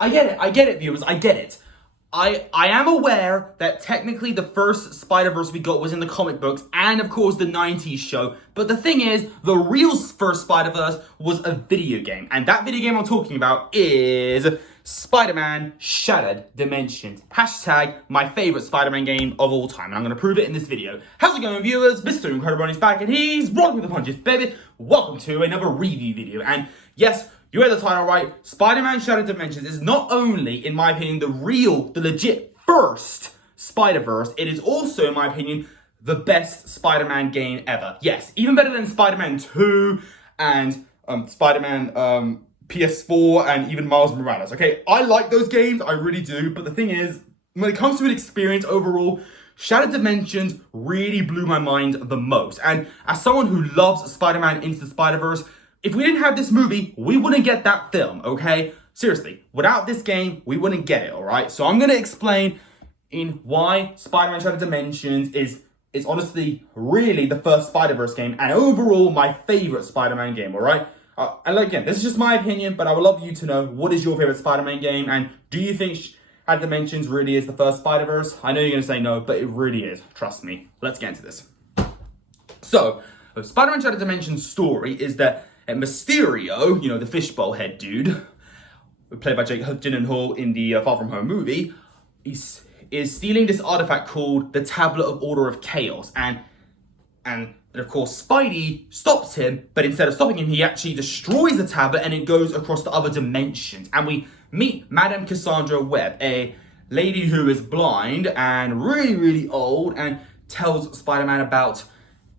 I get it, viewers, I get it. I am aware that technically the first Spider-Verse we got was in the comic books and, of course, the 90s show. But the thing is, the real first Spider-Verse was a video game. And that video game I'm talking about is Spider-Man Shattered Dimensions. Hashtag my favorite Spider-Man game of all time. And I'm going to prove it in this video. How's it going, viewers? Mr. Incredi-Brony's back and he's rolling with the punches, baby. Welcome to another review video. And yes, you read the title right. Spider-Man Shattered Dimensions is not only, in my opinion, the legit first Spider-Verse, it is also, in my opinion, the best Spider-Man game ever. Yes, even better than Spider-Man 2 and Spider-Man PS4 and even Miles Morales. Okay, I like those games, I really do, but the thing is, when it comes to an experience overall, Shattered Dimensions really blew my mind the most. And as someone who loves Spider-Man Into the Spider-Verse, if we didn't have this movie, we wouldn't get that film, okay? Seriously, without this game, we wouldn't get it, all right? So I'm going to explain in why Spider-Man Shattered Dimensions is honestly really the first Spider-Verse game and overall my favorite Spider-Man game, all right? And again, this is just my opinion, but I would love you to know what is your favorite Spider-Man game and do you think Shattered Dimensions really is the first Spider-Verse? I know you're going to say no, but it really is. Trust me. Let's get into this. So, Spider-Man Shattered Dimensions' story is that Mysterio, you know, the fishbowl head dude, played by Jake Gyllenhaal in the Far From Home movie, is stealing this artifact called the Tablet of Order of Chaos. And of course, Spidey stops him, but instead of stopping him, he actually destroys the tablet and it goes across to other dimensions. And we meet Madame Cassandra Webb, a lady who is blind and really, really old, and tells Spider-Man about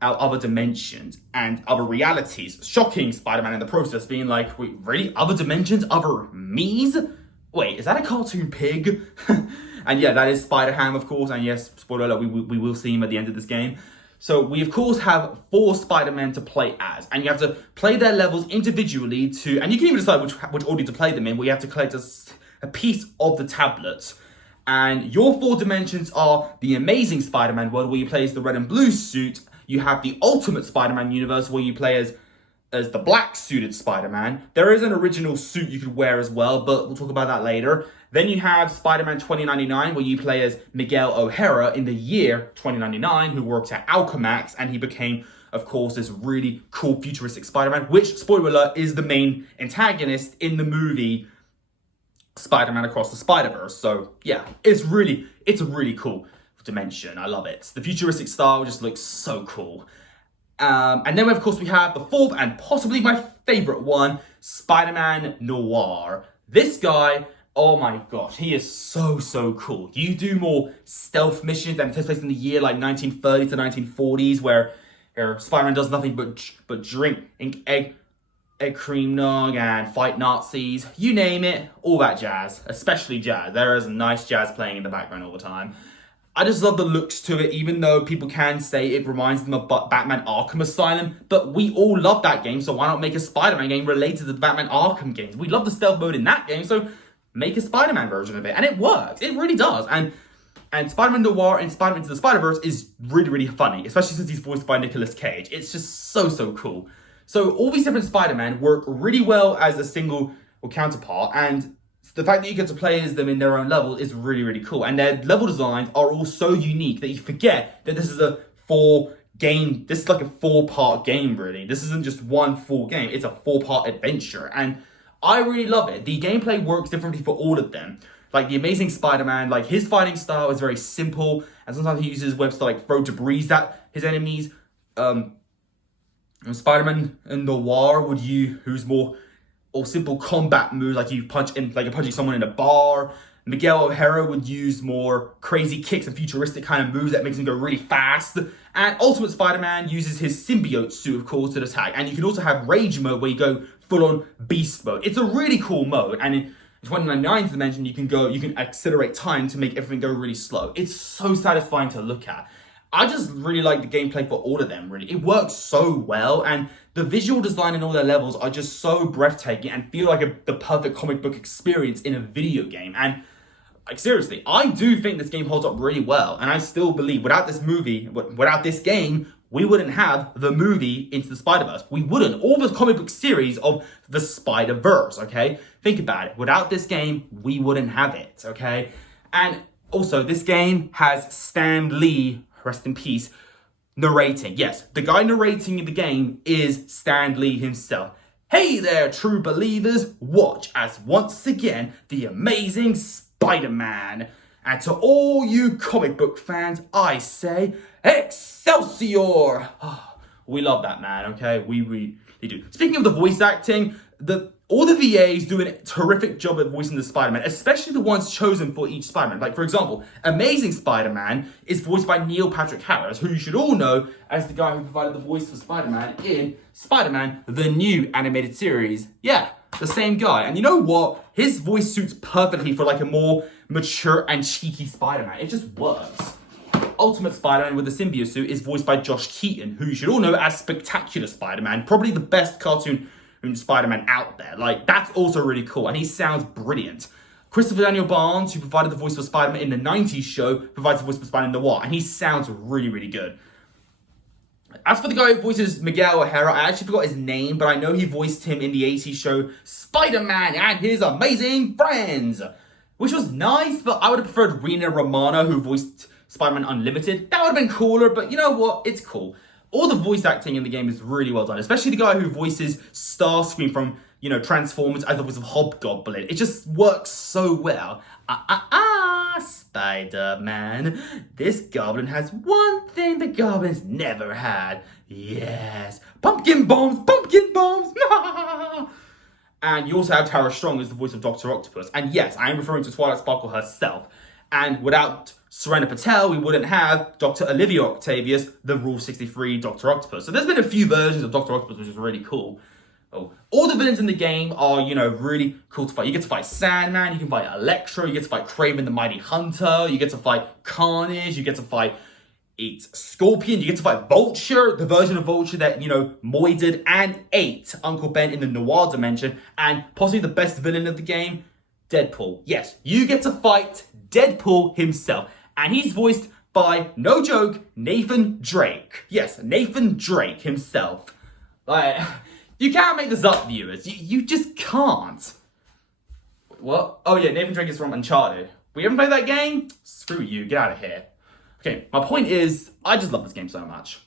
our other dimensions and other realities. Shocking Spider-Man in the process, being like, wait, really? Other dimensions? Other me's? Wait, is that a cartoon pig? And yeah, that is Spider-Ham, of course. And yes, spoiler alert, we will see him at the end of this game. So we, of course, have 4 Spider-Men to play as. And you have to play their levels individually to... And you can even decide which order to play them in, where you have to collect a piece of the tablet. And your 4 dimensions are the Amazing Spider-Man world, where you play as the red and blue suit. You have the Ultimate Spider-Man universe, where you play as the black-suited Spider-Man. There is an original suit you could wear as well, but we'll talk about that later. Then you have Spider-Man 2099, where you play as Miguel O'Hara in the year 2099, who works at Alchemax, and he became, of course, this really cool futuristic Spider-Man, which, spoiler alert, is the main antagonist in the movie Spider-Man Across the Spider-Verse. So, yeah, it's a really cool dimension. I love it. The futuristic style just looks so cool. And then, of course, we have the 4th and possibly my favorite one, Spider-Man Noir. This guy, oh my gosh, he is so cool. You do more stealth missions that takes place in the year like 1930s to 1940s, where Spider-Man does nothing but drink egg cream nog and fight Nazis. You name it, all that jazz, especially jazz. There is nice jazz playing in the background all the time. I just love the looks to it, even though people can say it reminds them of Batman Arkham Asylum. But we all love that game, so why not make a Spider-Man game related to the Batman Arkham games? We love the stealth mode in that game, so make a Spider-Man version of it. And it works. It really does. And Spider-Man Noir and Spider-Man Into the Spider-Verse is really funny, especially since he's voiced by Nicolas Cage. It's just so cool. So all these different Spider-Man work really well as a single counterpart, and the fact that you get to play as them in their own level is really cool. And their level designs are all so unique that you forget that this is a 4-game, this is like a 4-part game, really. This isn't just one full game, it's a 4-part adventure. And I really love it. The gameplay works differently for all of them. Like the Amazing Spider-Man, like his fighting style is very simple, and sometimes he uses webs to like throw debris at his enemies. Spider-Man and Noir would use more or simple combat moves, like you punching someone in a bar. Miguel O'Hara would use more crazy kicks and futuristic kind of moves that makes him go really fast. And Ultimate Spider-Man uses his symbiote suit, of course, to attack. And you can also have Rage mode, where you go full-on beast mode. It's a really cool mode. And in 2099's dimension, you can accelerate time to make everything go really slow. It's so satisfying to look at. I just really like the gameplay for all of them, really. It works so well, and the visual design in all their levels are just so breathtaking and feel like the perfect comic book experience in a video game. And like, seriously, I do think this game holds up really well, and I still believe without this movie, without this game, we wouldn't have the movie Into the Spider-Verse. We wouldn't. All the comic book series of the Spider-Verse, okay? Think about it. Without this game, we wouldn't have it, okay? And also, this game has Stan Lee, rest in peace, narrating. Yes, the guy narrating the game is Stan Lee himself. Hey there, true believers. Watch as once again, the amazing Spider-Man. And to all you comic book fans, I say, Excelsior! Oh, we love that man, okay? We really do. Speaking of the voice acting, all the VAs do a terrific job at voicing the Spider-Man, especially the ones chosen for each Spider-Man. Like, for example, Amazing Spider-Man is voiced by Neil Patrick Harris, who you should all know as the guy who provided the voice for Spider-Man in Spider-Man, the new animated series. Yeah, the same guy. And you know what? His voice suits perfectly for like a more mature and cheeky Spider-Man. It just works. Ultimate Spider-Man with the symbiote suit is voiced by Josh Keaton, who you should all know as Spectacular Spider-Man, probably the best cartoon Spider-Man out there. Like, that's also really cool, and he sounds brilliant. Christopher Daniel Barnes, who provided the voice for Spider-Man in the 90s show, provides the voice for Spider-Man Noir, and he sounds really, really good. As for the guy who voices Miguel O'Hara, I actually forgot his name, but I know he voiced him in the 80s show Spider-Man and His Amazing Friends, which was nice, but I would have preferred Rina Romano, who voiced Spider-Man Unlimited. That would have been cooler, but you know what? It's cool. All the voice acting in the game is really well done, especially the guy who voices Starscream from, Transformers as the voice of Hobgoblin. It just works so well. Spider-Man. This goblin has one thing the goblins never had. Yes, pumpkin bombs, pumpkin bombs. And you also have Tara Strong as the voice of Dr. Octopus. And yes, I am referring to Twilight Sparkle herself. And without Sarana Patel, we wouldn't have Dr. Olivia Octavius, the Rule 63 Dr. Octopus. So there's been a few versions of Dr. Octopus, which is really cool. Oh, all the villains in the game are, really cool to fight. You get to fight Sandman, you can fight Electro, you get to fight Kraven the Mighty Hunter, you get to fight Carnage, you get to fight Scorpion, you get to fight Vulture, the version of Vulture that, Moy did, and Uncle Ben in the Noir dimension, and possibly the best villain of the game, Deadpool. Yes, you get to fight Deadpool himself. And he's voiced by, no joke, Nathan Drake. Yes, Nathan Drake himself. Like, you can't make this up, viewers. You just can't. What? Oh yeah, Nathan Drake is from Uncharted. We haven't played that game? Screw you, get out of here. Okay, my point is, I just love this game so much.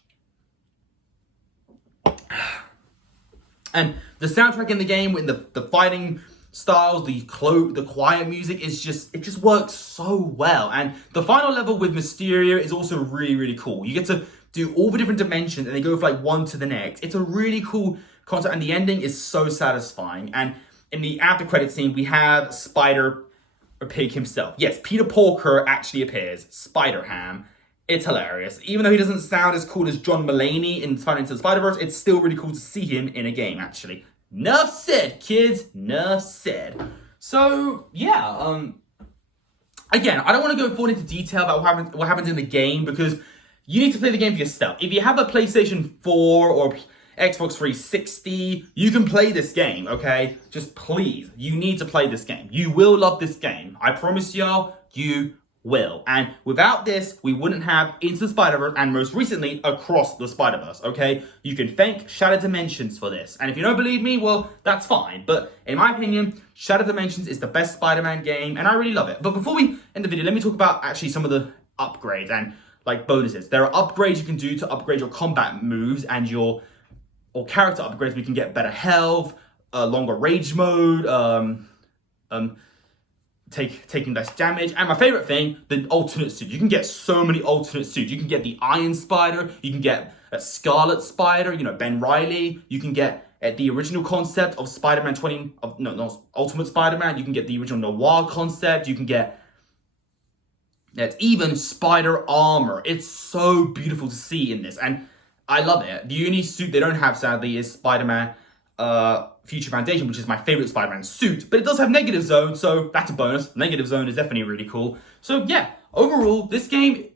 And the soundtrack in the game, with the fighting styles, the quiet music it just works so well. And the final level with Mysterio is also really, really cool. You get to do all the different dimensions and they go from like one to the next. It's a really cool concept and the ending is so satisfying. And in the after credit scene, we have Spider-Pig himself. Yes, Peter Porker actually appears, Spider-Ham. It's hilarious. Even though he doesn't sound as cool as John Mulaney in Spider-Man Into the Spider-Verse, it's still really cool to see him in a game, actually. Enough said, kids. Enough said. So, yeah. Again, I don't want to go forward into detail about what happens in the game because you need to play the game for yourself. If you have a PlayStation 4 or Xbox 360, you can play this game, okay? Just please, you need to play this game. You will love this game. I promise y'all, you will. And without this, we wouldn't have Into the Spider-Verse and most recently, Across the Spider-Verse, okay? You can thank Shattered Dimensions for this. And if you don't believe me, well, that's fine. But in my opinion, Shattered Dimensions is the best Spider-Man game and I really love it. But before we end the video, let me talk about actually some of the upgrades and like bonuses. There are upgrades you can do to upgrade your combat moves and your character upgrades. We can get better health, longer rage mode, taking less damage, and my favorite thing, the alternate suit. You can get so many alternate suits. You can get the Iron Spider, you can get a Scarlet Spider, Ben Reilly, you can get the original concept of Spider-Man Ultimate Spider-Man, you can get the original Noir concept, you can get even Spider Armor. It's so beautiful to see in this, and I love it. The only suit they don't have, sadly, is Spider-Man Future Foundation, which is my favorite Spider-Man suit, but it does have Negative Zone, so that's a bonus. Negative Zone is definitely really cool. So yeah, overall, this game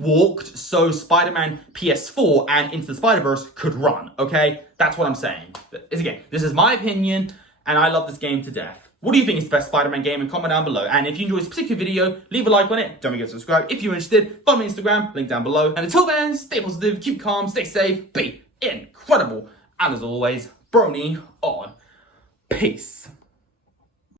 walked so Spider-Man PS4 and Into the Spider-Verse could run, okay? That's what I'm saying. Again, this is my opinion, and I love this game to death. What do you think is the best Spider-Man game? And comment down below. And if you enjoyed this particular video, leave a like on it. Don't forget to subscribe. If you're interested, follow me on Instagram, link down below. And until then, stay positive, keep calm, stay safe, be incredible. And as always, Brony on. Peace.